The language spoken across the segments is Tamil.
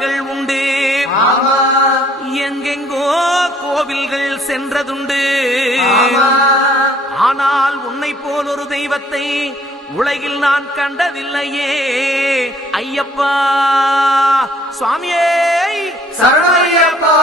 வழிகள் உண்டு, எங்கெங்கோ கோவில்கள் சென்றதுண்டு. ஆனால் உன்னை போல் ஒரு தெய்வத்தை உலகில் நான் கண்டதில்லையே ஐயப்பா. சுவாமியே சரணமையப்பா.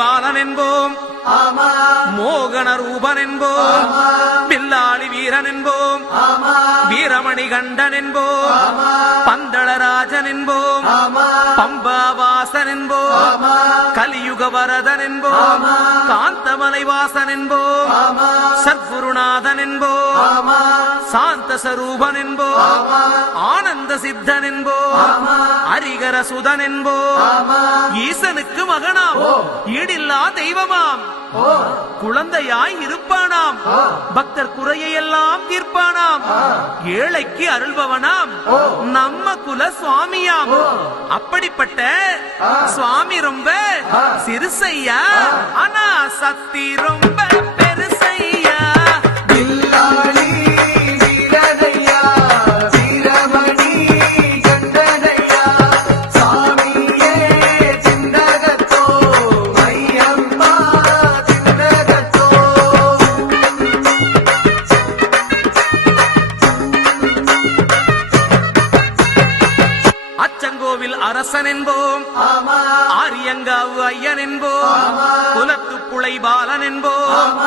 பாலன் என்போம், மோகன ரூபன் என்போம், பில்லாளி வீரன் என்போம், வீரமணி கண்டன் என்போம், பந்தளராஜன் என்போம், பம்பாவாசன் என்போம், கலியுக வரதன் என்போம், காந்தமலை வாசன் என்போம், சத்குருநாதன் என்போம், சாந்த சரூபன் என்போம், ஆனந்த சித்தன் என்போம், ஹரிகர சுதன் என்போம், ஈசனுக்கு மகனாம், ஈடில்லா தெய்வமாம், குழந்தையாய் இருப்பானாம், பக்தர் குறையை எல்லாம் தீர்ப்பானாம், ஏழைக்கு அருள்பவனாம், நம்ம குல சுவாமியாம். அப்படிப்பட்ட சுவாமி ரொம்ப சிறுசையா, ஆனா சக்தி ரொம்ப பெருசையா. அரசன் என்போம், ஆரியங்காவு ஐயன் என்போம், குலத்துப்புழை பாலன் என்போம்,